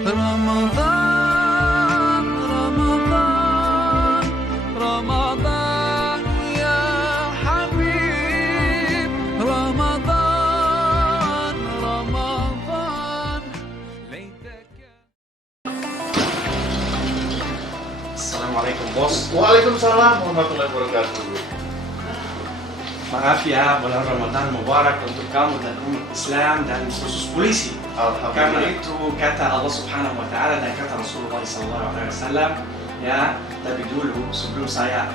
رمضان رمضان رمضان يا حبيب رمضان رمضان ليتك. Assalamualaikum bos. Waalaikumsalam warahmatullahi wabarakatuh. Maaf ya, bulan Ramadan Mubarak untuk kamu dan umat Islam dan khusus polisi. Karena Alhamdulillah. itu kata Allah Subhanahu Wa Taala dan kata Rasulullah SAW. Ya, tapi dulu sebelum saya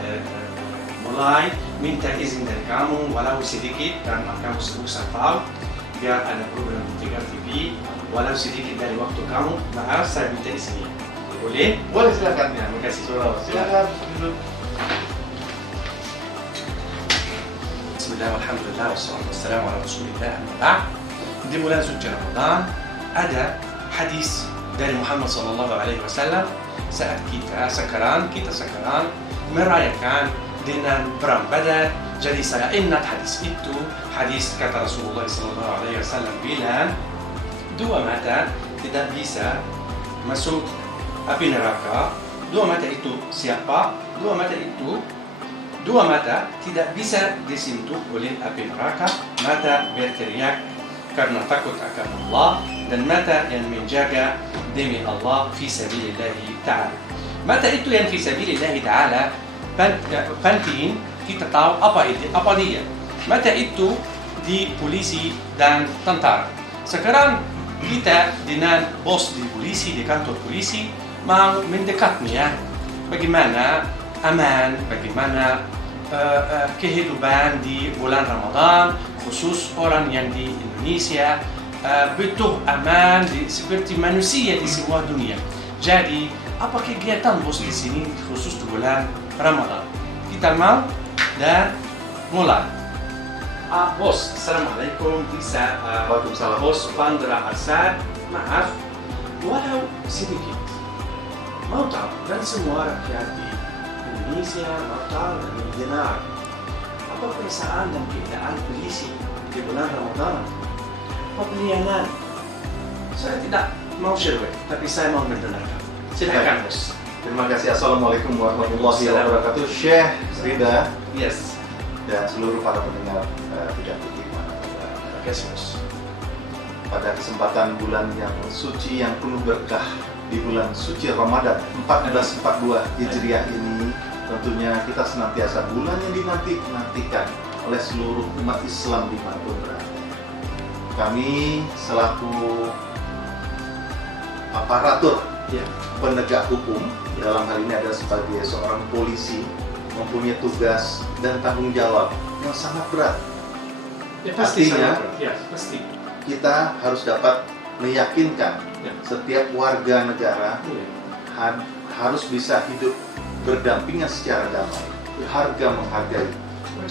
mulai minta izin dari kamu walau sedikit karena kamu sibuk tahu biar ada program di Tiga TV walau sedikit dari waktu kamu. Maaf saya minta izin. Boleh? Boleh silakan ya. Terima kasih. Silakan duduk. Bismillah, alhamdulillah, wassalatu wassalamu ala rasulillah. Di bulan suci Ramadan ada hadis dari Muhammad sallallahu alaihi wasallam saat kita sekaran merayakan dengan perang Badar. Jadi saya ingat hadis itu, hadis kata Rasulullah sallallahu alaihi wasallam bilang dua mata tidak bisa masuk api neraka. Dua mata itu siapa? Dua mata tidak bisa disentuh oleh api neraka. Mata berteriak karena takut akan Allah dan mata yang menjaga demi Allah fi sabilillahi ta'ala. Mata itu yang fi sabilillahi ta'ala penting kita tahu apa dia. Mata itu di polisi dan tentara. Sekarang kita dengan bos di polisi, di kantor polisi mau mendekatnya bagaimana aman, bagaimana kehidupan di bulan Ramadan, khusus orang yang di Indonesia butuh aman seperti manusia di semua dunia. Jadi, apa kegiatan bos di sini khusus di bulan Ramadan? Kita mau dan mulai. Bos, assalamualaikum. Bisa Waalaikumsalam. bos Pandra Asad, maaf, walau sedikit. Mau tahu dan semua rakyat di Indonesia mau tahu dan mendengar apa perasaan dan keadaan polisi di bulan Ramadan. Pembelianan. Saya tidak mau share, tapi saya mau mendengarkan. Silakan bos. Terima kasih. Assalamualaikum warahmatullahi wabarakatuh. Syekh Rida Yes. dan seluruh para pendengar Tiga TV. Terima kasih bos. Pada kesempatan bulan yang suci yang penuh berkah di bulan suci Ramadan 1442 Hijriah ini, tentunya kita senantiasa bulan yang dinantikan oleh seluruh umat Islam dimanapun berada. Kami selaku aparatur penegak hukum, dalam hal ini adalah sebagai seorang polisi, mempunyai tugas dan tanggung jawab yang sangat berat. Artinya, pasti. kita harus dapat meyakinkan setiap warga negara harus bisa hidup berdampingan secara damai, harga menghargai.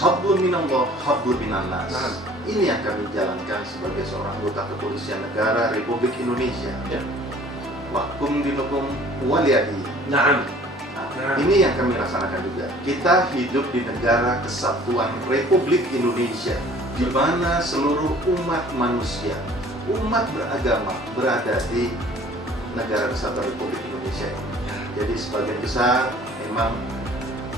Hablum minallah, hablum minannas. Ini yang kami jalankan sebagai seorang anggota kepolisian negara Republik Indonesia. Wahkum dinukum waliyadi. Naam. Ini yang kami laksanakan juga. Kita hidup di negara kesatuan Republik Indonesia, di mana seluruh umat manusia, umat beragama berada di negara kesatuan Republik Indonesia. Jadi sebagian besar memang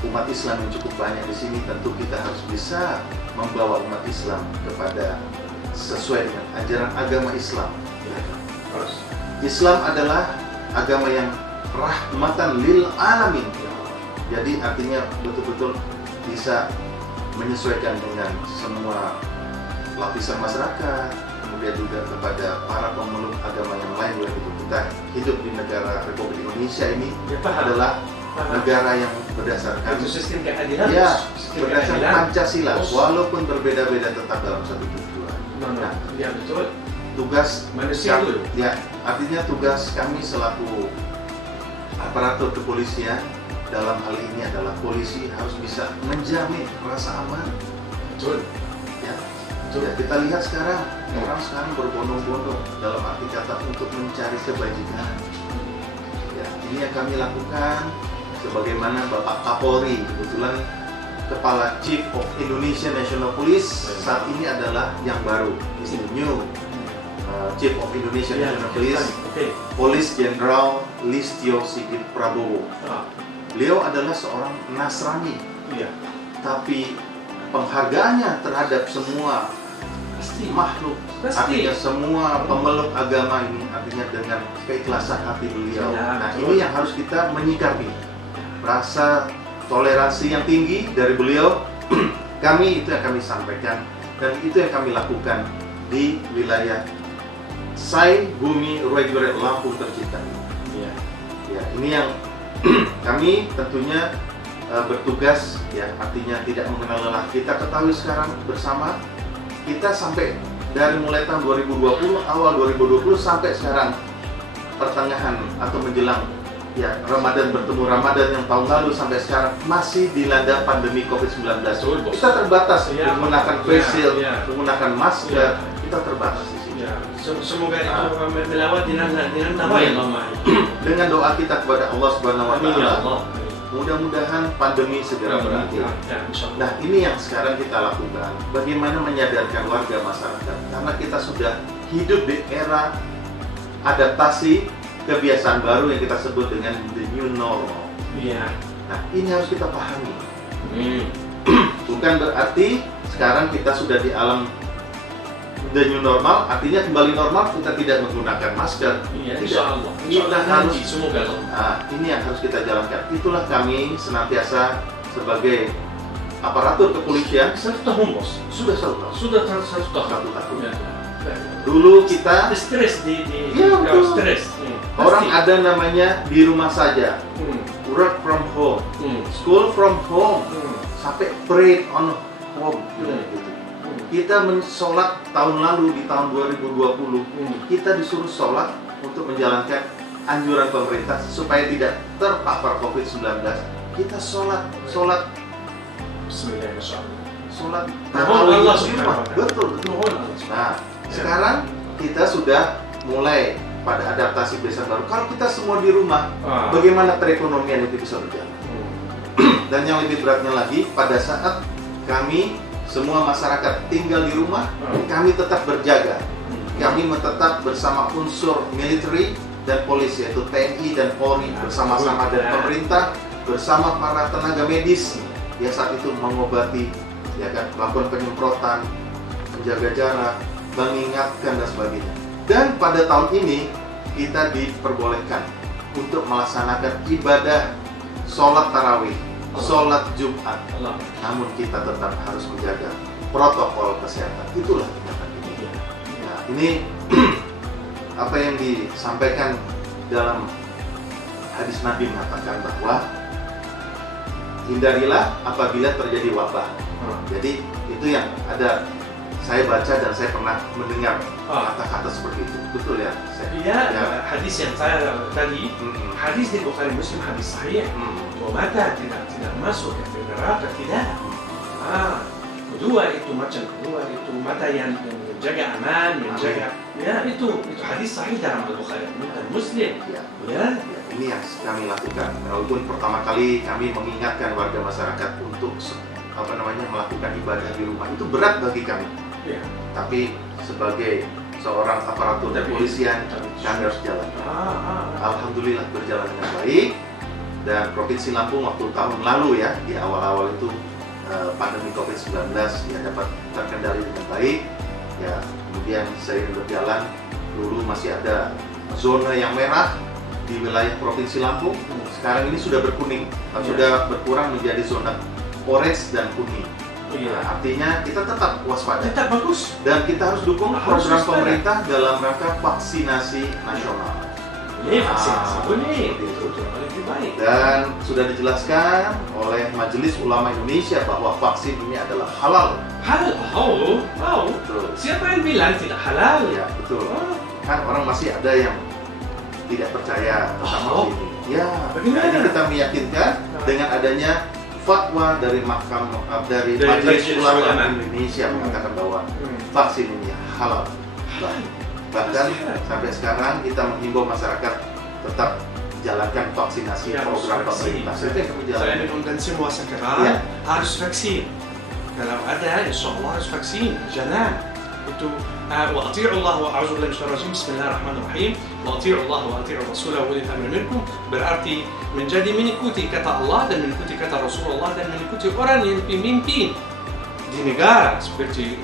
umat Islam yang cukup banyak di sini. Tentu kita harus bisa membawa umat Islam kepada sesuai dengan ajaran agama Islam. Islam adalah agama yang rahmatan lil alamin. Jadi artinya betul-betul bisa menyesuaikan dengan semua lapisan masyarakat, kemudian juga kepada para pemeluk agama yang lain. Oleh itu kita hidup di negara Republik Indonesia ini adalah negara yang berdasarkan sistem keadilan. Berdasarkan Pancasila, walaupun berbeda-beda tetap dalam satu tujuan. Ya betul. Tugas Manusia dulu. Ya, artinya tugas kami selaku aparatur kepolisian dalam hal ini adalah polisi harus bisa menjamin rasa aman. Betul. Ya, kita lihat sekarang orang sekarang berbondong-bondong dalam arti kata untuk mencari kebajikan. Ya, ini yang kami lakukan sebagaimana Bapak Kapolri, kebetulan Kepala Chief of Indonesia National Police saat ini adalah yang baru, is new. Chief of Indonesian Ya, National Police, oke. Polis Jenderal Listio Sigit Prabowo. Beliau adalah seorang Nasrani, Iya. tapi penghargaannya terhadap semua Pasti. makhluk, Pasti. artinya semua pemeluk agama ini, artinya dengan keikhlasan hati beliau. Ya, Nah, betul. ini yang harus kita menyikapi. Rasa toleransi yang tinggi dari beliau, kami itu yang kami sampaikan dan itu yang kami lakukan di wilayah Sai Bumi Reguler Lampung tercinta ini. Iya. Ya, ini yang kami tentunya bertugas, ya, artinya tidak mengenal lelah. Kita ketahui sekarang bersama, kita sampai dari mulai tahun 2020, awal 2020 sampai sekarang pertengahan atau menjelang ya Ramadan, bertemu Ramadan yang tahun lalu sampai sekarang masih dilanda pandemi COVID-19. Betul, Bos. Kita terbatas Ya, menggunakan ya, face shield, ya. menggunakan masker, Ya. kita terbatas di sini. Ya, semoga itu melewati dengan nama yang lama. Dengan doa kita kepada Allah Subhanahu wa Amin ya taala, Allah. mudah-mudahan pandemi segera berakhir. Ya, insya Allah. Nah, ini yang sekarang kita lakukan. Bagaimana menyadarkan warga masyarakat, karena kita sudah hidup di era adaptasi kebiasaan baru yang kita sebut dengan the new normal. Iya. Nah, ini harus kita pahami. Hmm. Bukan berarti sekarang kita sudah di alam the new normal, artinya kembali normal kita tidak menggunakan masker. Iya, Tidak. insya Allah. Kita harus, semoga Allah. nah, ini yang harus kita jalankan. Itulah kami senantiasa sebagai aparatur kepolisian Satu tahun, Bos. sudah satu tahun. Sudah satu tahun. Satu tahun. Ya. Dulu kita Stres di Iya, betul. stres. orang ada namanya di rumah saja, work from home, school from home, sampai pray on home. Gitu. Kita sholat tahun lalu di tahun 2020, kita disuruh sholat untuk menjalankan anjuran pemerintah supaya tidak terpapar COVID-19. Kita sholat Bismillahirrahmanirrahim. sholat Mohon tarawih Allah di subhanahu rumah. wa ta'ala. Betul. Mohon Allah. Nah, sekarang kita sudah mulai pada adaptasi kebiasaan baru. Kalau kita semua di rumah, bagaimana perekonomian itu bisa berjalan? Dan yang lebih beratnya lagi, pada saat kami semua masyarakat tinggal di rumah, kami tetap berjaga. Kami tetap bersama unsur military dan polisi, yaitu TNI dan Polri, bersama-sama dan pemerintah, bersama para tenaga medis yang saat itu mengobati, ya kan, melakukan penyemprotan, menjaga jarak, mengingatkan dan sebagainya. Dan pada tahun ini kita diperbolehkan untuk melaksanakan ibadah sholat tarawih, sholat Jumat. Namun kita tetap harus menjaga protokol kesehatan. Itulah tindakan ini. Nah, ini apa yang disampaikan dalam hadis Nabi mengatakan bahwa hindarilah apabila terjadi wabah. Jadi itu yang ada, saya baca dan saya pernah mendengar kata-kata seperti itu. Betul ya? Iya, hadis yang saya tadi, Mm-mm. hadis di Bukhari Muslim, hadis sahih. Mata tidak masuk ke neraka, tidak. Kedua itu mata yang menjaga aman, menjaga. Ya, itu hadis sahih dalam Bukhari dan Muslim. Ya. Ya. Ya, ini yang kami lakukan. Walaupun pertama kali kami mengingatkan warga masyarakat untuk melakukan ibadah di rumah, itu berat bagi kami. Ya. Tapi sebagai seorang aparatur kepolisian, kami harus jalan. Alhamdulillah berjalan dengan baik. Dan Provinsi Lampung waktu tahun lalu ya, di awal-awal itu pandemi COVID-19 ya dapat terkendali dengan baik. Ya, kemudian seiring berjalan, dulu masih ada zona yang merah di wilayah Provinsi Lampung. Sekarang ini sudah berkuning, sudah berkurang menjadi zona orange dan kuning. Nah, artinya kita tetap waspada. Tetap bagus. Dan kita harus dukung Harus program waspada. pemerintah dalam rangka vaksinasi nasional. Ini vaksinasi boleh. seperti itu. Lebih baik. Dan sudah dijelaskan oleh Majelis Ulama Indonesia bahwa vaksin ini adalah halal. Halal? Wow. Betul. Siapa yang bilang tidak halal? Ya, betul. Kan orang masih ada yang tidak percaya tentang vaksin ini. Ya, Bagaimana? jadi kita meyakinkan dengan adanya fatwa dari dari Dari Majelis Majelis Ulama Ulama. Indonesia mengatakan bahwa vaksin ini halal. Bahkan sampai sekarang kita menghimbau masyarakat tetap jalankan vaksinasi Ya, program harus vaksin. pemerintah. Itu yang kami Saya jalankan. mengundang semua sekarang Ya. harus vaksin. Kalau ada, insya Allah harus vaksin. Jangan. itu wa ati'u Allah wa a'udzu billahi minasyaitonir rajim. Bismillahirrahmanirrahim. Wa ati'u Allah wa ati'u Rasul wa ulil amri minkum, berarti menjadi mengikuti kata Allah dan mengikuti kata Rasulullah dan mengikuti orang yang pemimpin di negara seperti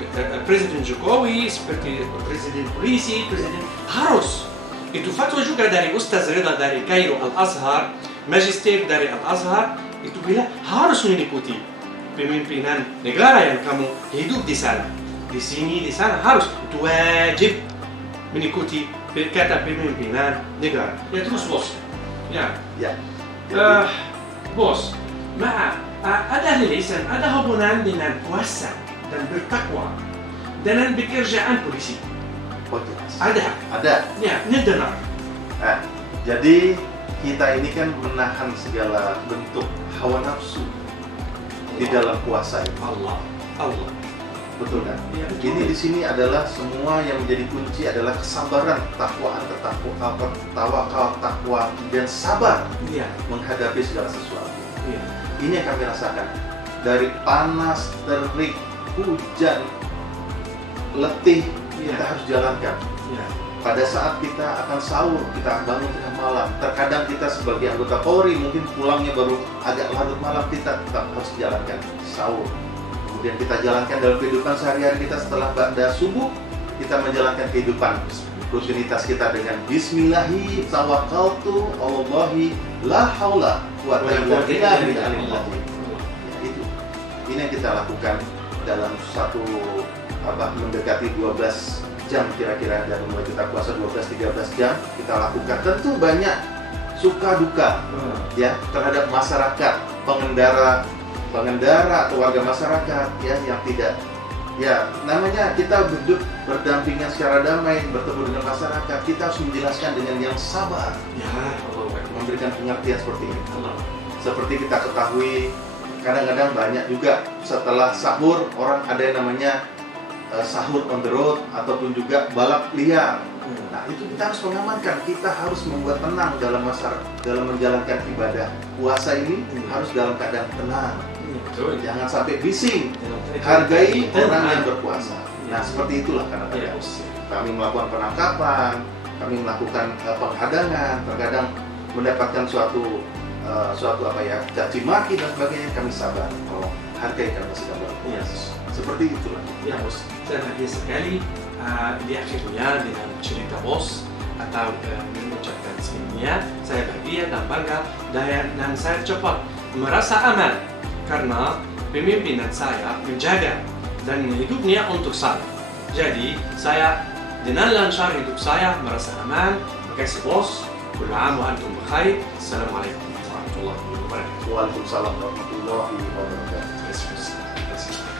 Presiden Jokowi, seperti Presiden Polisi, Presiden harus. Itu fatwa juga dari Ustaz Ridha dari Kairo Al-Azhar, magister dari Al-Azhar, itu bilang harus mengikuti pemimpinan negara yang kamu hidup di sana. Di sini, di sana harus, itu wajib mengikuti kata pemimpinan negara. Ya terus bos. Ya. Ya. Bos, maaf, ada lisan, ada hubungan dengan puasa dan bertakwa dengan pekerjaan polisi. Oh, jelas. Ada. Ya, dengar. Nah, jadi kita ini kan menahan segala bentuk hawa nafsu di dalam puasa ini. Allah. Betul kan? Ya, betul. Ini di sini adalah semua yang menjadi kunci adalah kesabaran, tawakal, takwa, dan sabar Iya. menghadapi segala sesuatu. Iya. Ini yang kami rasakan. Dari panas, terik, hujan, letih, kita harus jalankan. Iya. Pada saat kita akan sahur, kita bangun tengah malam. Terkadang kita sebagai anggota Polri mungkin pulangnya baru agak larut malam, kita tetap harus jalankan sahur. Kemudian kita jalankan dalam kehidupan sehari-hari kita setelah ba'da subuh, kita menjalankan kehidupan rutinitas kita dengan Bismillahi tawakkaltu Allahi la haula wa quwwata illa billah. Itu. Ini yang kita lakukan dalam satu mendekati 12 jam kira-kira dari mulai kita puasa 12-13 jam kita lakukan. Tentu banyak suka duka ya terhadap masyarakat, pengendara atau warga masyarakat ya yang tidak ya namanya kita hidup berdampingan secara damai bertemu dengan masyarakat, kita harus menjelaskan dengan yang sabar Ya, memberikan pengertian seperti ini. Seperti kita ketahui kadang-kadang banyak juga setelah sahur orang ada yang namanya sahur on the road ataupun juga balap liar. Nah itu kita harus mengamankan, kita harus membuat tenang dalam menjalankan ibadah puasa ini harus dalam keadaan tenang. Betul. Jangan sampai bising, hargai orang yang berpuasa. Nah seperti itulah kadang-kadang kami melakukan penangkapan, kami melakukan penghadangan, terkadang mendapatkan suatu caci maki dan sebagainya, kami sabar. Hargai karena sedang berpuasa. Seperti itulah. Ya bos, saya bahagia sekali di akhirnya dengan cerita bos atau mengucapkan semuanya. Saya bahagia dan bangga dan saya cepat merasa aman karena pemimpinan saya menjaga dan hidupnya untuk saya. Jadi saya dengan lancar hidup saya merasa aman. Terima kasih bos. Kullu 'am wa antum bikhair. Assalamualaikum warahmatullahi wabarakatuh. Waalaikumsalam warahmatullahi wabarakatuh. Terima kasih.